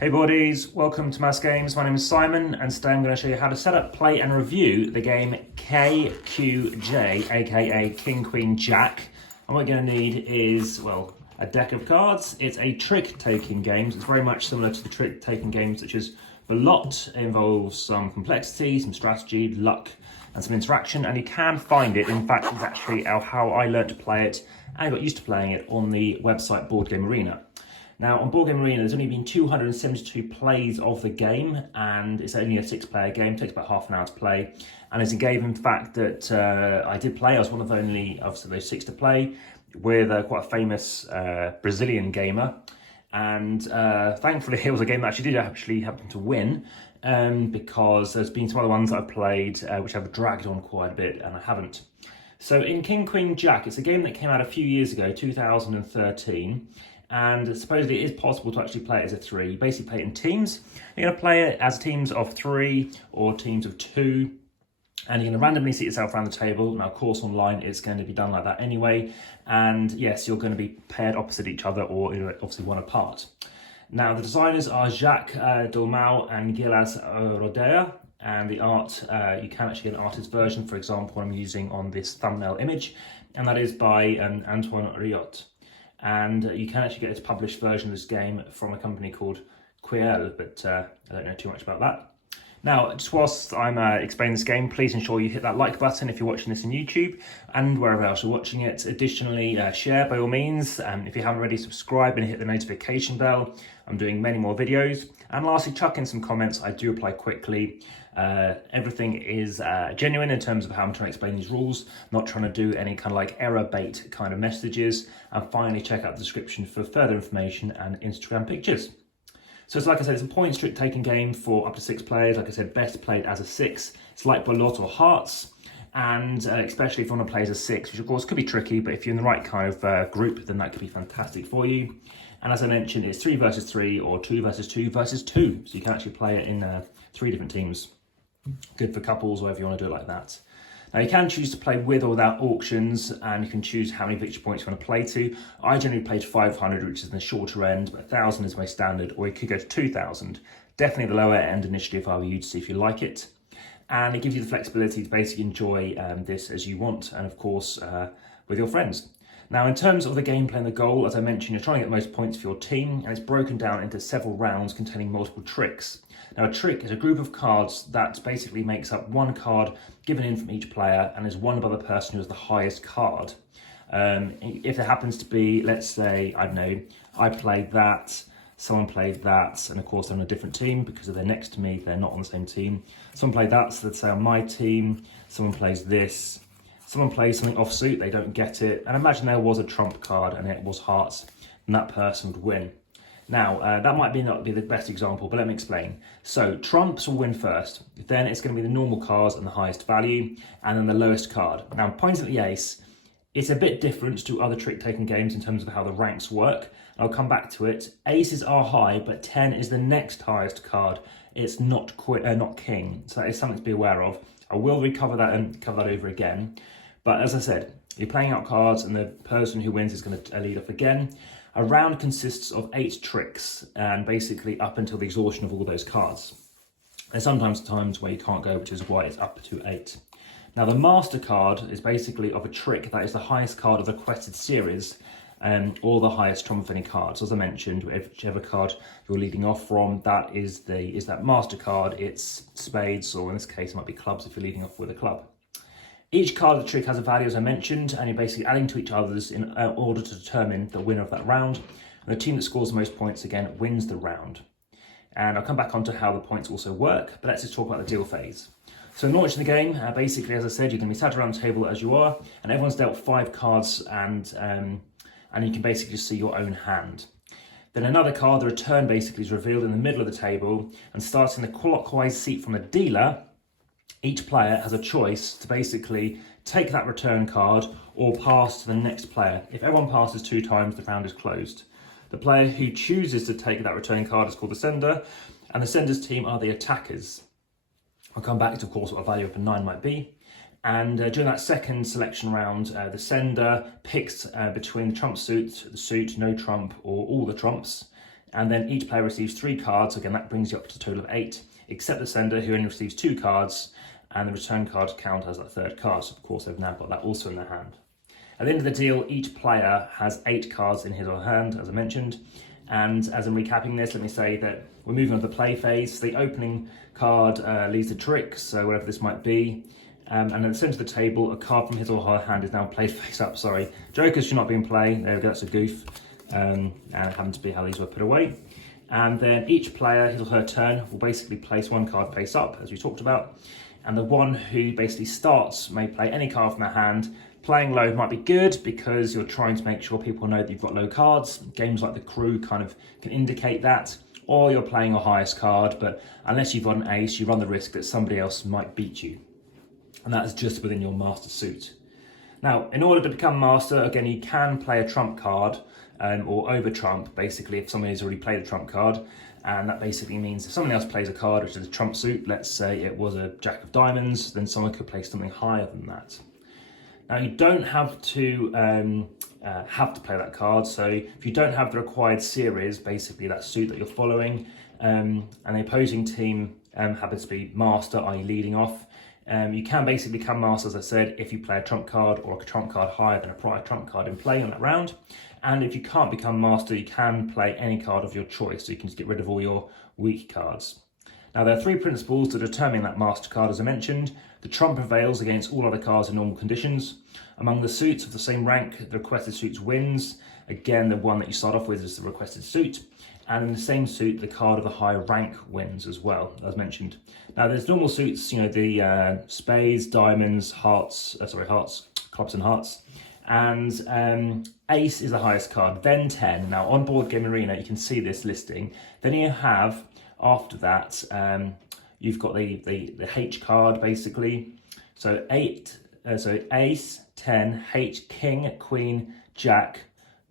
Hey buddies, welcome to Amass Games. My name is Simon and today I'm going to show you how to set up, play and review the game KQJ, aka King, Queen, Jack. And what you're going to need is, well, a deck of cards. It's a trick-taking game. It's very much similar to the trick-taking games such as the Lot. It involves some complexity, some strategy, luck and some interaction, and you can find it. In fact, it's actually how I learned to play it and I got used to playing it on the website Board Game Arena. Now, on Board Game Arena, there's only been 272 plays of the game, and it's only a 6-player game. It takes about half an hour to play. And it's a game, in fact, that I did play. I was one of only, obviously, those 6 to play with quite a famous Brazilian gamer. And thankfully, it was a game that actually did happen to win, because there's been some other ones that I've played which I've dragged on quite a bit, and I haven't. So in King, Queen, Jack, it's a game that came out a few years ago, 2013. And supposedly it is possible to actually play it as a 3. You basically play it in teams. You're going to play it as teams of 3 or teams of 2. And you're going to randomly seat yourself around the table. Now, of course, online it's going to be done like that anyway. And yes, you're going to be paired opposite each other or obviously one apart. Now, the designers are Jacques Dalmau and Gilles Rodea. And the art, you can actually get an artist version, for example, I'm using on this thumbnail image. And that is by Antoine Riot. And you can actually get a published version of this game from a company called Quiel, but I don't know too much about that. Now, just whilst I'm explaining this game, please ensure you hit that like button if you're watching this on YouTube and wherever else you're watching it. Additionally, share by all means. If you haven't already, subscribe and hit the notification bell. I'm doing many more videos. And lastly, chuck in some comments. I do reply quickly. Everything is genuine in terms of how I'm trying to explain these rules, not trying to do any kind of like error bait kind of messages. And finally, check out the description for further information and Instagram pictures. So it's like I said, it's a point trick taking game for up to 6 players. Like I said, best played as a 6. It's like Lot or Hearts, and especially if you want to play as a 6, which of course could be tricky, but if you're in the right kind of group, then that could be fantastic for you. And as I mentioned, it's 3 versus 3 or 2 versus 2 versus 2. So you can actually play it in 3 different teams. Good for couples, whatever you want to do it like that. Now you can choose to play with or without auctions, and you can choose how many victory points you want to play to. I generally played 500, which is the shorter end, but 1,000 is my standard, or you could go to 2,000. Definitely the lower end initially if I were you, to see if you like it. And it gives you the flexibility to basically enjoy this as you want, and of course with your friends. Now, in terms of the gameplay and the goal, as I mentioned, you're trying to get the most points for your team, and it's broken down into several rounds containing multiple tricks. Now, a trick is a group of cards that basically makes up one card given in from each player and is won by the person who has the highest card. If there happens to be, let's say, I don't know, I played that, someone played that, and of course they're on a different team because if they're next to me, they're not on the same team. Someone played that, so let's say on my team, someone plays this. Someone plays something offsuit, they don't get it, and imagine there was a trump card and it was hearts, and that person would win. Now, that might not be the best example, but let me explain. So, trumps will win first, then it's going to be the normal cards and the highest value, and then the lowest card. Now, pointing at the ace, it's a bit different to other trick-taking games in terms of how the ranks work. I'll come back to it. Aces are high, but 10 is the next highest card. It's not king, so that is something to be aware of. I will recover that and cover that over again. But as I said, you're playing out cards and the person who wins is going to lead off again. A round consists of 8 tricks and basically up until the exhaustion of all those cards. There's sometimes times where you can't go, which is why it's up to 8. Now the master card is basically of a trick that is the highest card of the quested series, or the highest trump of any cards. As I mentioned, whichever card you're leading off from, that is that master card. It's spades, or in this case it might be clubs if you're leading off with a club. Each card of the trick has a value, as I mentioned, and you're basically adding to each other's in order to determine the winner of that round. And the team that scores the most points, again, wins the round. And I'll come back onto how the points also work, but let's just talk about the deal phase. So in launching the game, basically, as I said, you're going to be sat around the table as you are, and everyone's dealt 5 cards, and you can basically just see your own hand. Then another card, the return, basically is revealed in the middle of the table, and starting the clockwise seat from the dealer, each player has a choice to basically take that return card or pass to the next player. If everyone passes 2 times, the round is closed. The player who chooses to take that return card is called the sender, and the sender's team are the attackers. I'll come back to, of course, what a value of a 9 might be. And during that second selection round, the sender picks between the trump suit, the suit, no trump, or all the trumps. and then each player receives 3 cards. Again, that brings you up to a total of 8, except the sender, who only receives 2 cards, and the return cards count as that 3rd card. So of course they've now got that also in their hand. At the end of the deal, each player has 8 cards in his or her hand, as I mentioned. And as I'm recapping this, let me say that we're moving on to the play phase. The opening card leads the trick, so whatever this might be. And at the centre of the table, a card from his or her hand is now played face up. Sorry, jokers should not be in play. There we go, that's a goof. And it happened to be how these were put away. And then each player, his or her turn, will basically place 1 card face up, as we talked about. And the one who basically starts may play any card from their hand. Playing low might be good because you're trying to make sure people know that you've got low cards. Games like the Crew kind of can indicate that. Or you're playing your highest card, but unless you've got an ace, you run the risk that somebody else might beat you. And that is just within your master suit. Now, in order to become master, again, you can play a trump card or over trump, basically, if somebody has already played a trump card. And that basically means if someone else plays a card which is a trump suit, let's say it was a jack of diamonds, then someone could play something higher than that. Now, you don't have to play that card. So if you don't have the required series, basically that suit that you're following, and the opposing team happens to be master, i.e. leading off, you can basically become master, as I said, if you play a trump card or a trump card higher than a prior trump card in play on that round. And if you can't become master, you can play any card of your choice. So you can just get rid of all your weak cards. Now, there are 3 principles to determine that master card, as I mentioned. The trump prevails against all other cards in normal conditions. Among the suits of the same rank, the requested suit wins. Again, the one that you start off with is the requested suit. And in the same suit, the card of the higher rank wins as well, as mentioned. Now, there's normal suits, you know, the spades, diamonds, hearts, clubs and hearts. And ace is the highest card, then 10. Now, on Board Game Arena, you can see this listing. Then you have, after that, you've got the H card, basically. So ace, 10, H, king, queen, jack,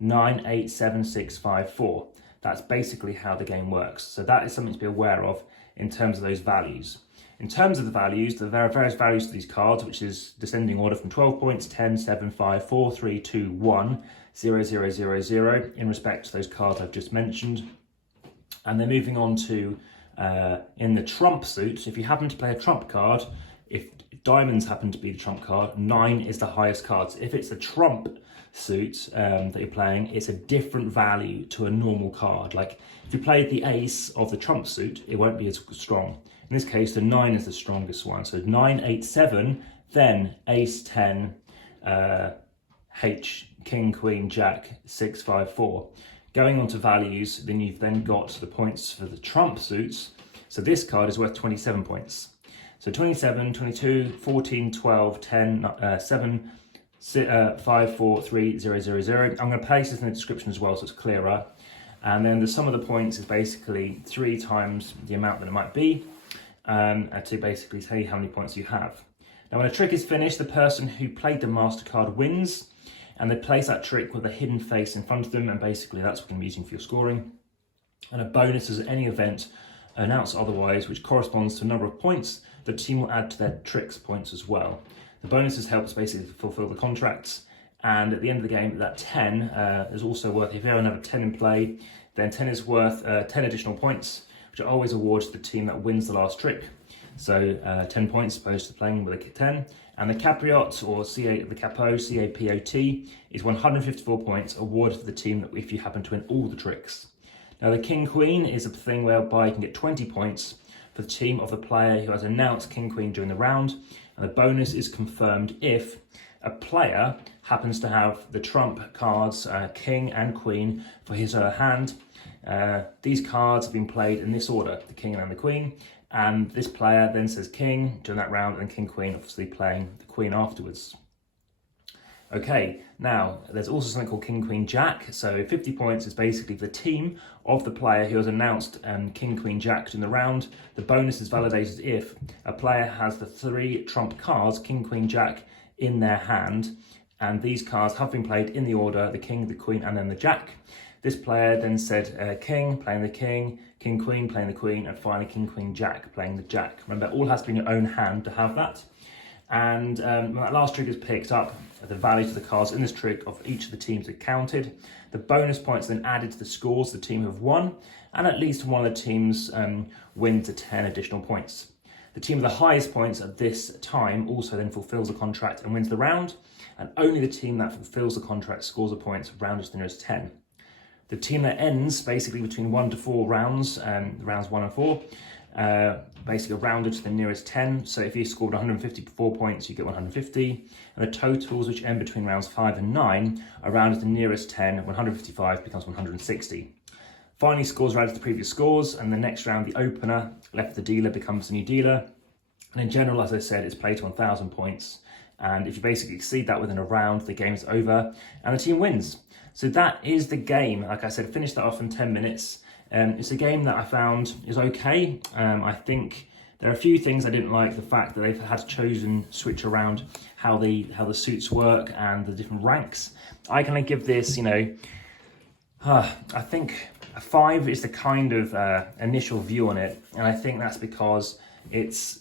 9, 8, 7, 6, 5, 4. That's basically how the game works. So that is something to be aware of in terms of those values. In terms of the values, there are various values to these cards, which is descending order from 12 points, 10, 7, 5, 4, 3, 2, 1, 0, 0, 0, 0, in respect to those cards I've just mentioned. And then moving on to, in the trump suit, if you happen to play a trump card, if diamonds happen to be the trump card, 9 is the highest card. So if it's a trump suit that you're playing, it's a different value to a normal card. Like if you played the ace of the trump suit, it won't be as strong. In this case, the 9 is the strongest one. So 9, 8, 7, then ace, 10, H, king, queen, jack, 6, 5, 4. Going on to values, then you've then got the points for the trump suits. So this card is worth 27 points. So 27, 22, 14, 12, 10, 7, 5, 4, 3, 0, 0, 0. I'm going to place this in the description as well so it's clearer. And then the sum of the points is basically 3 times the amount that it might be, to basically tell you how many points you have. Now, when a trick is finished, the person who played the master card wins, and they place that trick with a hidden face in front of them, and basically that's what you're going to be using for your scoring. And a bonus is at any event announced otherwise, which corresponds to a number of points the team will add to their tricks points as well. The bonuses helps basically fulfill the contracts, and at the end of the game, that 10 is also worth, if you have another 10 in play, then 10 is worth 10 additional points, which are always awarded to the team that wins the last trick. So 10 points opposed to playing with a 10. And the capriot, or the capo, C-A-P-O-T, is 154 points awarded to the team that if you happen to win all the tricks. Now the King Queen is a thing whereby you can get 20 points for the team of the player who has announced King Queen during the round, and the bonus is confirmed if a player happens to have the trump cards, King and Queen, for his or her hand. These cards have been played in this order, the King and the Queen, and this player then says King during that round, and King Queen obviously playing the Queen afterwards. Okay, now there's also something called King Queen Jack. So 50 points is basically the team of the player who has announced King Queen Jack in the round. The bonus is validated if a player has the 3 trump cards, King Queen Jack, in their hand, and these cards have been played in the order, the King, the Queen, and then the Jack. This player then said King, playing the King, King Queen, playing the Queen, and finally King Queen Jack, playing the Jack. Remember, it all has to be in your own hand to have that. And when that last trick is picked up, the value to the cards in this trick of each of the teams are counted. The bonus points then added to the scores the team have won, and at least one of the teams wins the 10 additional points. The team with the highest points at this time also then fulfills the contract and wins the round, and only the team that fulfills the contract scores the points rounded to the nearest 10. The team that ends basically between 1 to 4 rounds, rounds 1 and 4, basically rounded to the nearest 10. So if you scored 154 points, you get 150. And the totals, which end between rounds 5 and 9, are rounded to the nearest 10. 155 becomes 160. Finally, scores are added to the previous scores, and the next round, the opener left the dealer becomes the new dealer. And in general, as I said, it's played to 1,000 points. And if you basically exceed that within a round, the game's over and the team wins. So that is the game. Like I said, finished that off in 10 minutes. It's a game that I found is okay. I think there are a few things I didn't like. The fact that they've had to switch around how the suits work and the different ranks. I can give this, I think a 5 is the kind of initial view on it, and I think that's because it's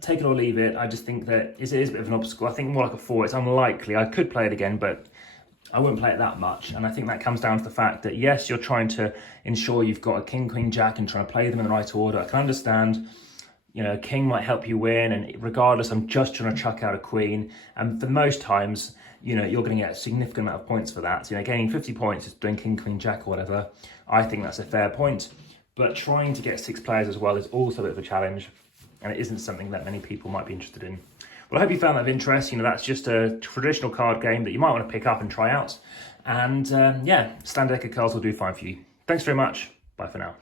take it or leave it. I just think that it is a bit of an obstacle. I think more like a 4. It's unlikely. I could play it again, but I wouldn't play it that much. And I think that comes down to the fact that yes, you're trying to ensure you've got a king, queen, jack, and trying to play them in the right order. I can understand, king might help you win, and regardless, I'm just trying to chuck out a queen. And for most times, you're going to get a significant amount of points for that. So, gaining 50 points is doing king, queen, jack, or whatever. I think that's a fair point. But trying to get 6 players as well is also a bit of a challenge, and it isn't something that many people might be interested in. Well, I hope you found that of interest. That's just a traditional card game that you might want to pick up and try out. And yeah, standard deck of cards will do fine for you. Thanks very much. Bye for now.